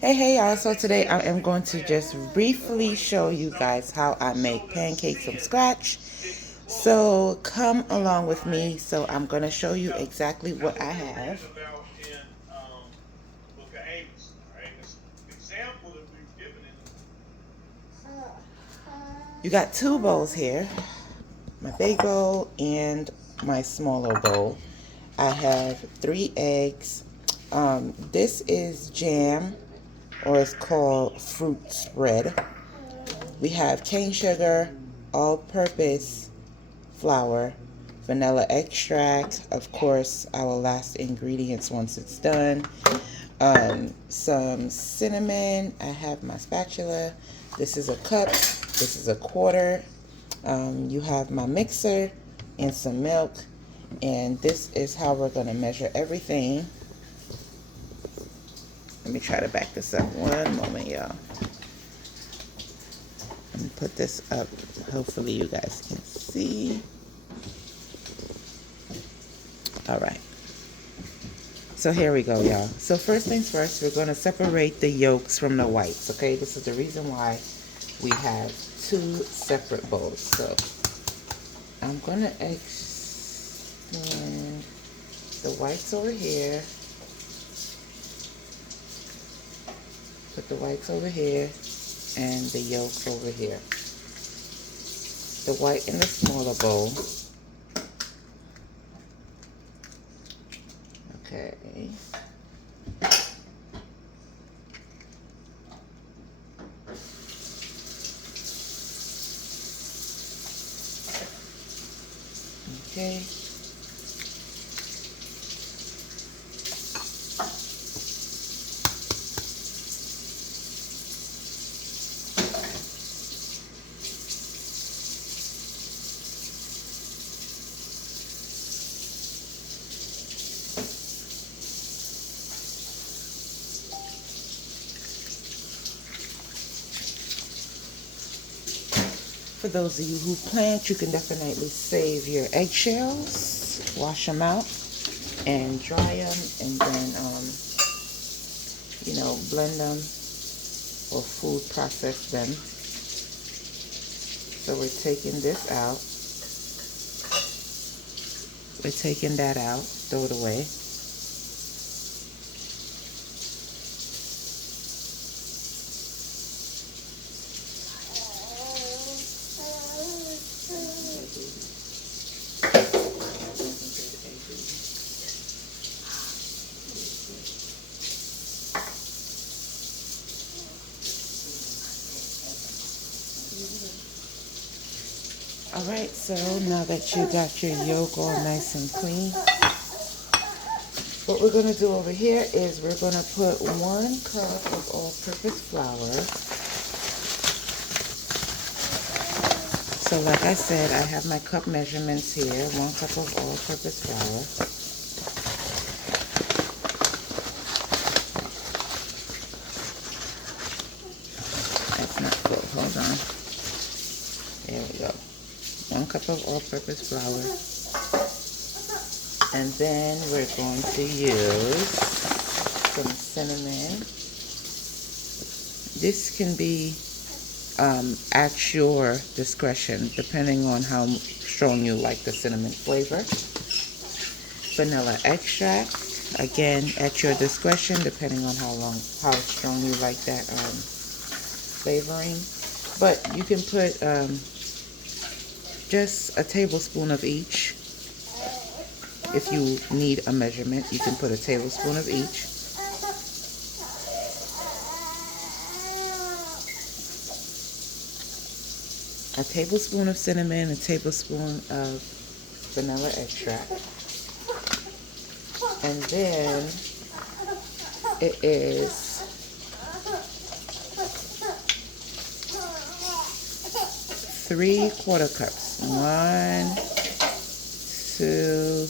Hey y'all, so today I am going to just briefly show you guys how I make pancakes from scratch. So come along with me. So I'm going to show you exactly what I have. You got two bowls here, my big bowl and my smaller bowl. I have 3 eggs. This is jam, or it's called fruit spread. We have cane sugar, all-purpose flour, vanilla extract, of course, our last ingredients once it's done, some cinnamon. I have my spatula. This is a cup. This is a quarter. You have my mixer and some milk. And this is how we're going to measure everything. Let me try to back this up one moment, y'all. Let me put this up. Hopefully you guys can see. All right. So here we go, y'all. So first things first, we're going to separate the yolks from the whites, okay? This is the reason why we have two separate bowls. So I'm going to extend the whites over here. Put the whites over here and the yolks over here. The white in the smaller bowl. Okay. Okay. For those of you who plant, you can definitely save your eggshells, wash them out, and dry them, and then, blend them or food process them. So we're taking this out. We're taking that out, throw it away. Alright, so now that you got your yolk all nice and clean, what we're going to do over here is we're going to put 1 cup of all-purpose flour. So like I said, I have my cup measurements here. 1 cup of all-purpose flour. That's not full. Hold on. There we go. 1 cup of all-purpose flour. And then we're going to use some cinnamon. This can be at your discretion, depending on how strong you like the cinnamon flavor. Vanilla extract, again, at your discretion, depending on how strong you like that flavoring. But you can put just a tablespoon of each. If you need a measurement, you can put a tablespoon of each. A tablespoon of cinnamon, a tablespoon of vanilla extract. And then it is 3/4 cups. 1, 2,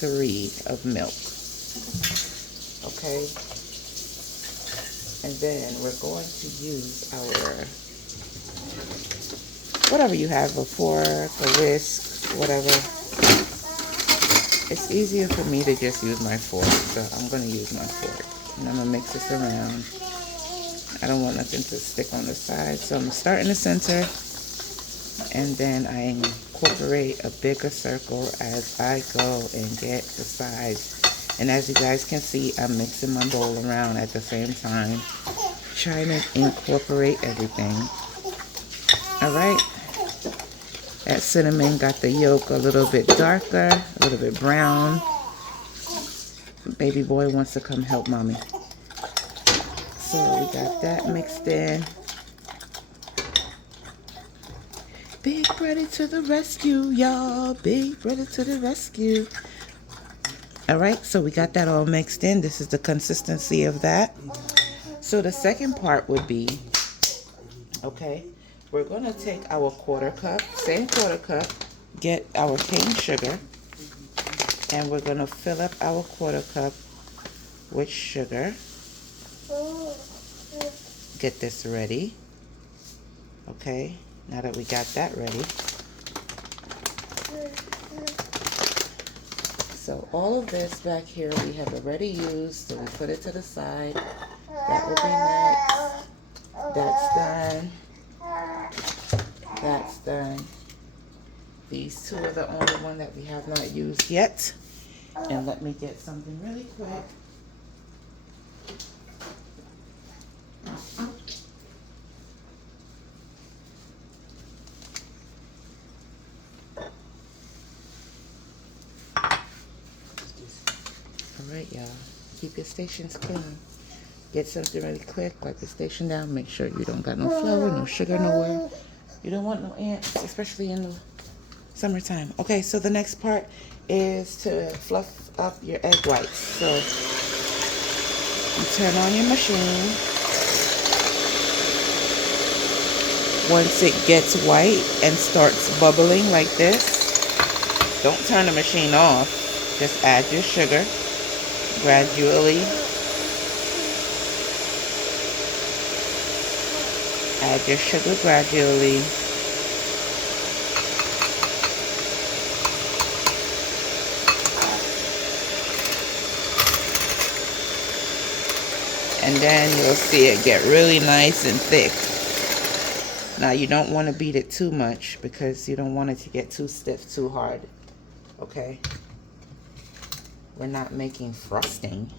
3 of milk. Okay? And then we're going to use our, whatever you have, a fork, a whisk, whatever. It's easier for me to just use my fork, so I'm going to use my fork. And I'm gonna mix this around. I don't want nothing to stick on the side, so I'm gonna start in the center, and then I incorporate a bigger circle as I go and get the sides. And as you guys can see, I'm mixing my bowl around at the same time, trying to incorporate everything. All right, that cinnamon got the yolk a little bit darker, a little bit brown. Baby boy wants to come help mommy. So we got that mixed in. Big Brother to the rescue, y'all. Big Brother to the rescue. All right, so we got that all mixed in. This is the consistency of that. So the second part would be, okay, we're going to take our quarter cup, same quarter cup, get our cane sugar, and we're going to fill up our quarter cup with sugar. Get this ready. Okay, now that we got that ready. So all of this back here we have already used, so we put it to the side. That will be next. That's done. That's done. These two are the only one that we have not used yet. And let me get something really quick. Alright, y'all. Keep your stations clean. Get something really quick, wipe the station down, make sure you don't got no flour, no sugar nowhere. You don't want no ants, especially in the summertime. Okay, so the next part is to fluff up your egg whites. So you turn on your machine. Once it gets white and starts bubbling like this, don't turn the machine off. Just add your sugar gradually. Add your sugar gradually. And then you'll see it get really nice and thick. Now you don't want to beat it too much because you don't want it to get too stiff too hard. Okay? We're not making frosting.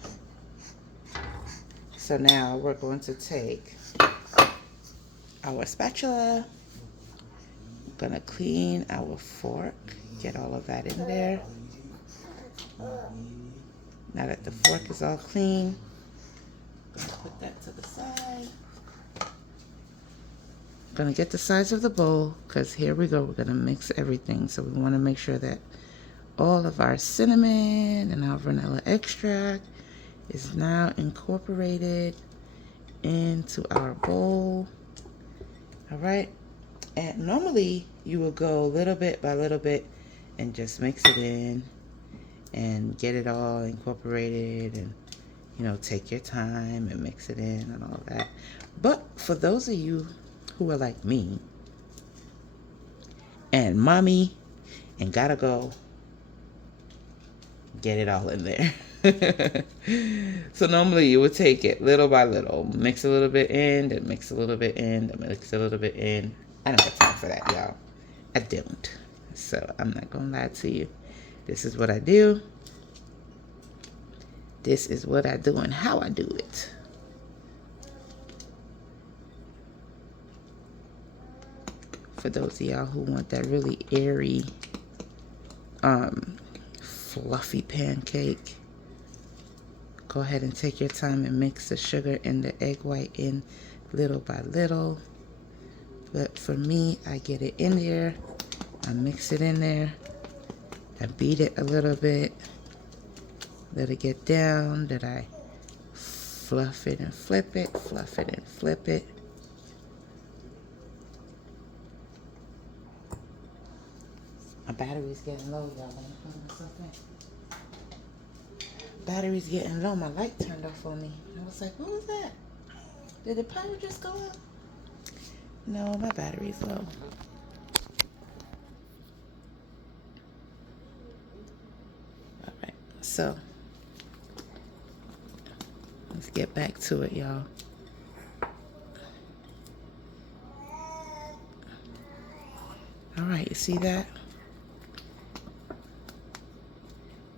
So now we're going to take our spatula. I'm gonna clean our fork. Get all of that in there. Now that the fork is all clean, I'm gonna put that to the side. I'm gonna get the size of the bowl because here we go. We're gonna mix everything. So we want to make sure that all of our cinnamon and our vanilla extract is now incorporated into our bowl. All right. And normally you will go little bit by little bit and just mix it in and get it all incorporated and, you know, take your time and mix it in and all that. But for those of you who are like me and mommy and gotta go, get it all in there. So normally you would take it little by little, mix a little bit in, then mix a little bit in, then mix a little bit in. I don't have time for that, y'all. I don't. So I'm not gonna lie to you. This is what I do. This is what I do and how I do it. For those of y'all who want that really airy, fluffy pancake, go ahead and take your time and mix the sugar and the egg white in little by little. But for me, I get it in there, I mix it in there, I beat it a little bit, let it get down, then I fluff it and flip it, fluff it and flip it. My battery's getting low, y'all. Let me plug myself in. Battery's getting low. My light turned off on me. I was like, what was that? Did the power just go up? No, my battery's low. Alright, so Let's get back to it, y'all. All right, you see that?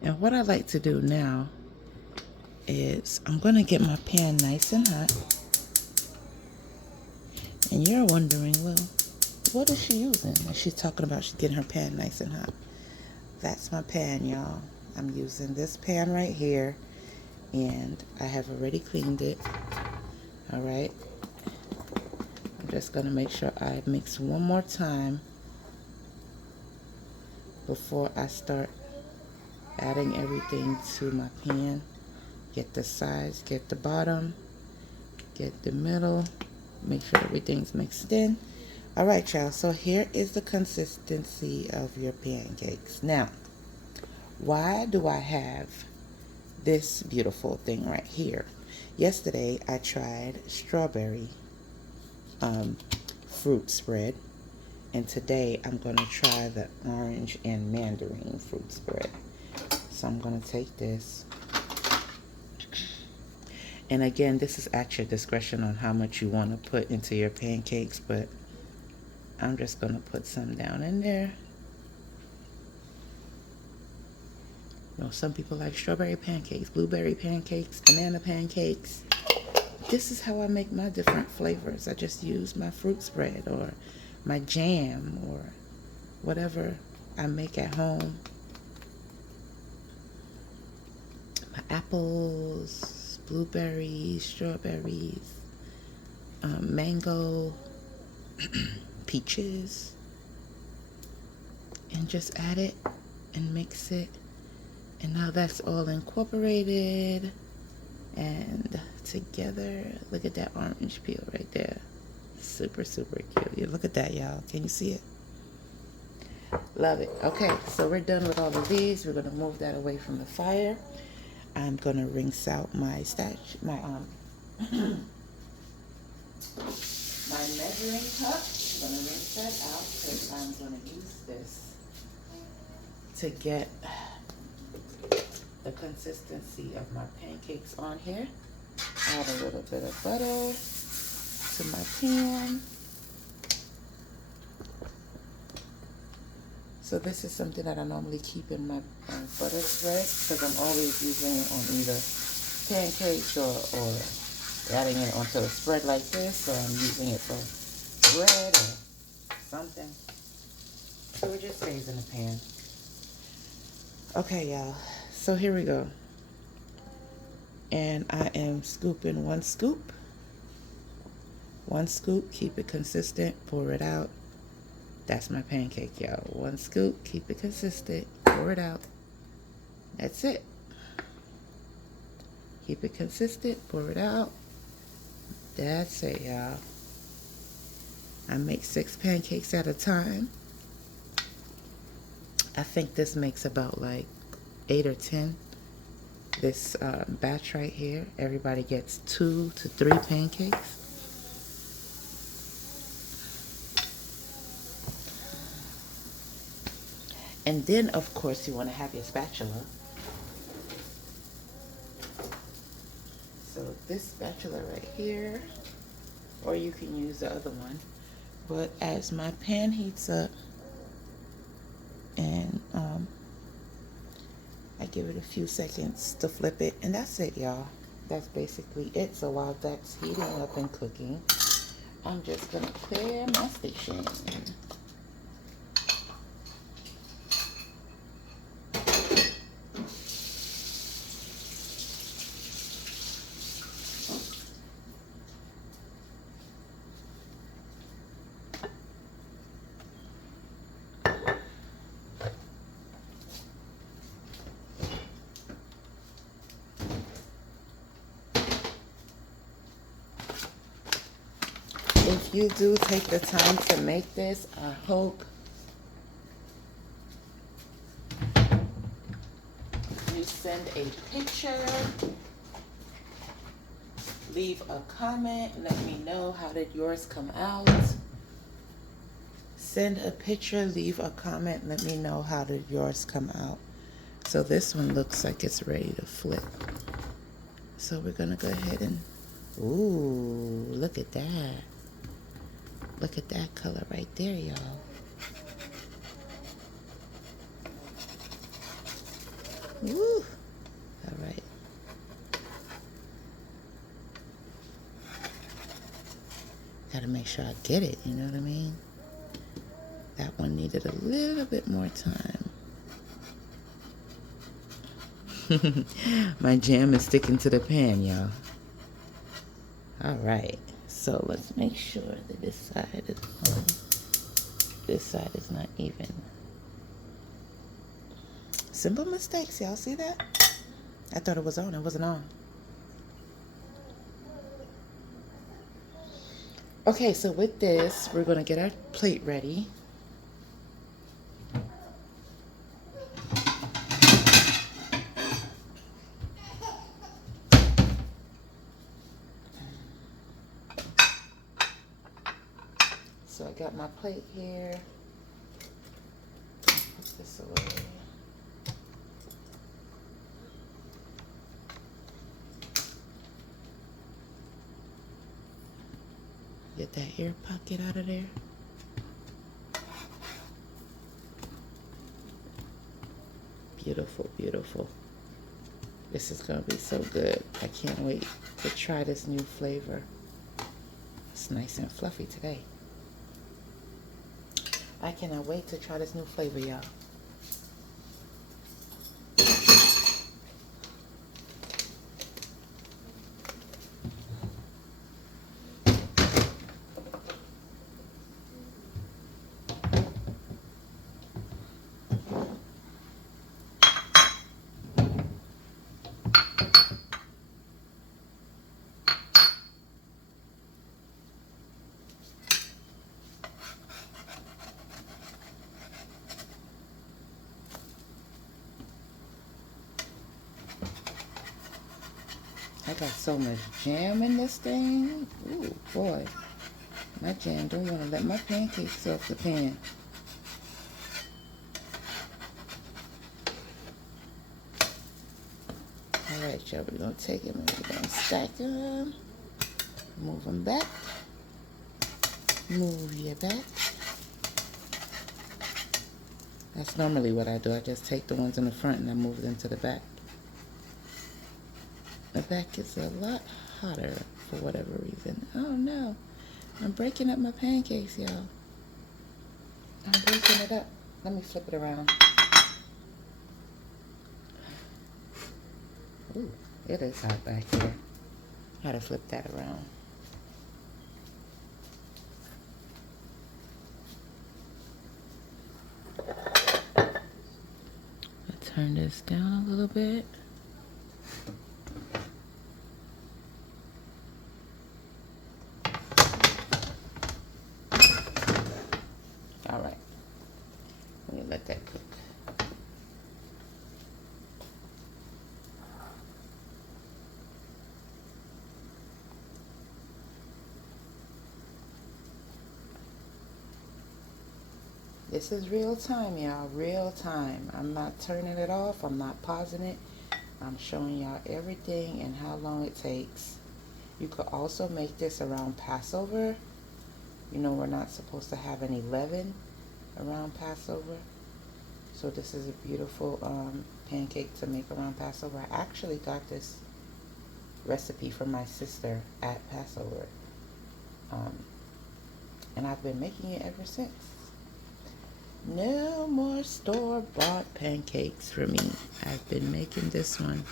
And what I like to do now is I'm going to get my pan nice and hot. And you're wondering, well, what is she using? And she's talking about she's getting her pan nice and hot. That's my pan, y'all. I'm using this pan right here, and I have already cleaned it. All right. I'm just going to make sure I mix one more time before I start adding everything to my pan. Get the sides, get the bottom, get the middle, make sure everything's mixed in. All right, y'all, so here is the consistency of your pancakes. Now, why do I have this beautiful thing right here? Yesterday, I tried strawberry fruit spread, and today I'm going to try the orange and mandarin fruit spread. So I'm going to take this. And again, this is at your discretion on how much you want to put into your pancakes, but I'm just going to put some down in there. You know, some people like strawberry pancakes, blueberry pancakes, banana pancakes. This is how I make my different flavors. I just use my fruit spread or my jam or whatever I make at home. My apples, blueberries, strawberries, mango, peaches, and just add it and mix it. And now that's all incorporated and together. Look at that orange peel right there. Super, super cute. Yeah, look at that, y'all. Can you see it? Love it. Okay, so we're done with all of these. We're going to move that away from the fire. I'm going to rinse out my my measuring cup. I'm going to rinse that out because I'm going to use this to get the consistency of my pancakes on here. Add a little bit of butter to my pan. So this is something that I normally keep in my butter spread because I'm always using it on either pancakes or adding it onto a spread like this, or I'm using it for bread or something. So it just stays in the pan. Okay, y'all. So here we go. And I am scooping one scoop. One scoop, keep it consistent, pour it out. That's my pancake, y'all. One scoop, keep it consistent, pour it out. That's it. Keep it consistent, pour it out. That's it, y'all. I make 6 pancakes at a time. I think this makes about like 8 or 10. This batch right here, everybody gets 2 to 3 pancakes. And then, of course, you want to have your spatula. So this spatula right here, or you can use the other one. But as my pan heats up, and I give it a few seconds to flip it, and that's it, y'all. That's basically it. So while that's heating up and cooking, I'm just gonna clear my station. If you do take the time to make this, I hope you send a picture, leave a comment, let me know how did yours come out. Send a picture, leave a comment, let me know how did yours come out. So this one looks like it's ready to flip. So we're gonna go ahead and, ooh, look at that. Look at that color right there, y'all. Woo! All right. Gotta make sure I get it, you know what I mean? That one needed a little bit more time. My jam is sticking to the pan, y'all. All right. So let's make sure that this side is on. This side is not even. Simple mistakes, y'all see that? I thought it was on, it wasn't on. Okay, so with this, we're gonna get our plate ready. So I got my plate here. Put this away. Get that air pocket out of there. Beautiful, beautiful. This is gonna be so good. I can't wait to try this new flavor. It's nice and fluffy today. I cannot wait to try this new flavor, y'all. I got so much jam in this thing. Ooh, boy. My jam don't want to let my pancakes off the pan. Alright, y'all, we're going to take them and we're going to stack them. Move them back. Move you back. That's normally what I do. I just take the ones in the front and I move them to the back. The back is a lot hotter for whatever reason. Oh no. I'm breaking up my pancakes, y'all. I'm breaking it up. Let me flip it around. Ooh, it is hot back here. How to flip that around. I'll turn this down a little bit. All right. Let me let that cook. This is real time, y'all. Real time. I'm not turning it off. I'm not pausing it. I'm showing y'all everything and how long it takes. You could also make this around Passover. You know, we're not supposed to have any leaven around Passover. So this is a beautiful pancake to make around Passover. I actually got this recipe from my sister at Passover. And I've been making it ever since. No more store-bought pancakes for me. I've been making this one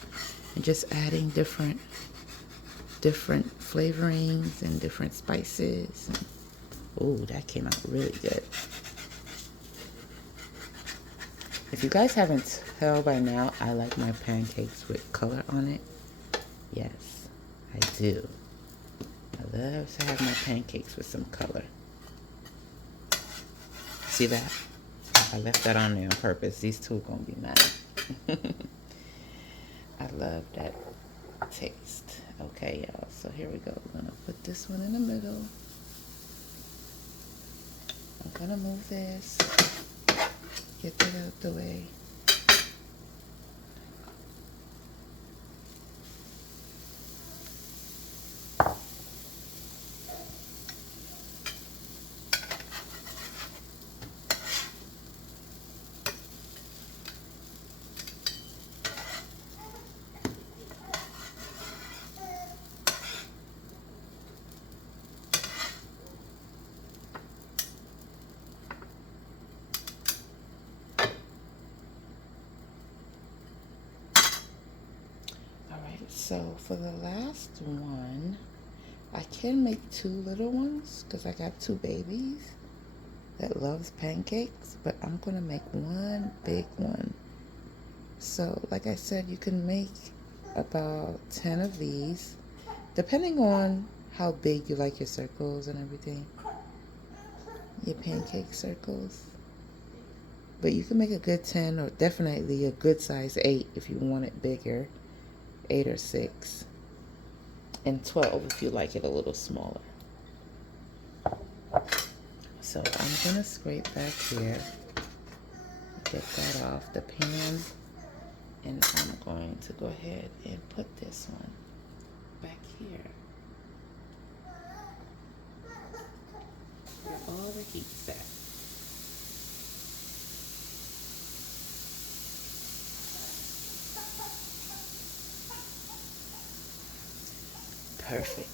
and just adding different flavorings and different spices. Oh, that came out really good. If you guys haven't tell by now, I like my pancakes with color on it. Yes, I do. I love to have my pancakes with some color. See that? I left that on there on purpose. These two are going to be mad. I love that taste. Okay, y'all. So here we go. We're going to put this one in the middle. I'm going to move this. Get that out of the way. So for the last one, I can make 2 little ones because I got 2 babies that loves pancakes, but I'm gonna make 1 big one. So like I said, you can make about 10 of these, depending on how big you like your circles and everything, your pancake circles. But you can make a good 10, or definitely a good size 8 if you want it bigger, 8 or 6, and 12 if you like it a little smaller. So I'm gonna scrape back here, get that off the pan, and I'm going to go ahead and put this one back here where all the heat's at. Perfect.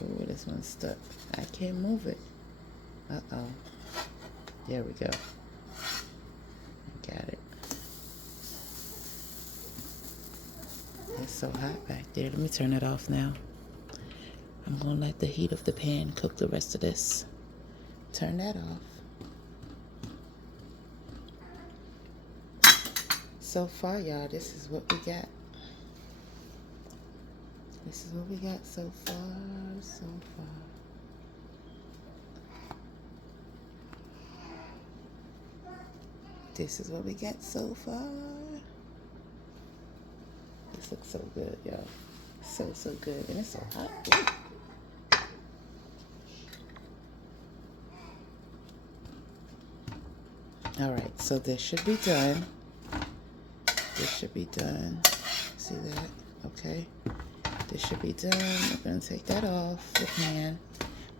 Oh, this one's stuck. I can't move it. Uh-oh. There we go. Got it. It's so hot back there. Let me turn it off now. I'm going to let the heat of the pan cook the rest of this. Turn that off. So far, y'all, this is what we got. This is what we got so far, so far. This is what we got so far. This looks so good, y'all. So, so good. And it's so hot. All right, so this should be done. This should be done. See that? Okay. This should be done. We're going to take that off the pan.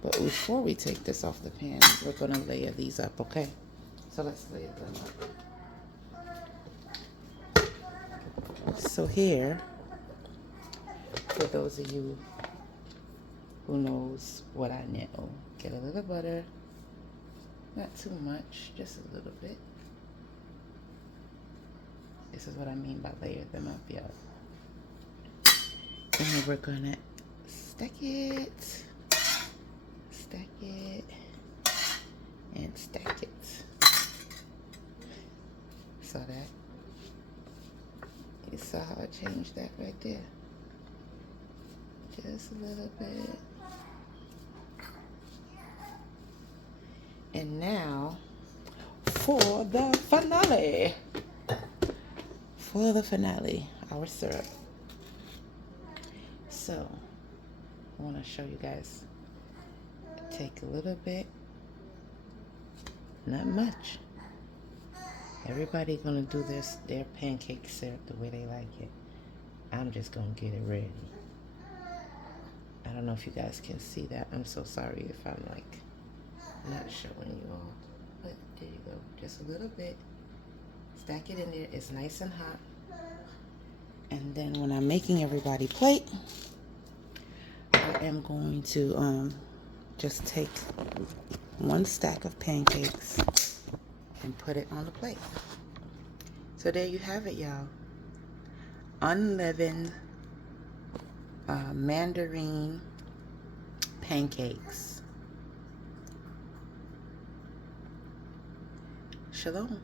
But before we take this off the pan, we're going to layer these up, okay? So let's layer them up. So here, for those of you who knows what I know, get a little butter. Not too much, just a little bit. This is what I mean by layer them up, y'all. And then we're gonna stack it, and stack it. Saw that? You saw how I changed that right there. Just a little bit. And now for the finale. For the finale, our syrup. So, I want to show you guys. Take a little bit, not much. Everybody gonna do their pancake syrup the way they like it. I'm just gonna get it ready. I don't know if you guys can see that. I'm so sorry if I'm like not showing you all, but there you go. Just a little bit. Stack it in there. It's nice and hot. And then when I'm making everybody plate, I am going to just take 1 stack of pancakes and put it on the plate. So there you have it, y'all. Unleavened mandarin pancakes. Shalom.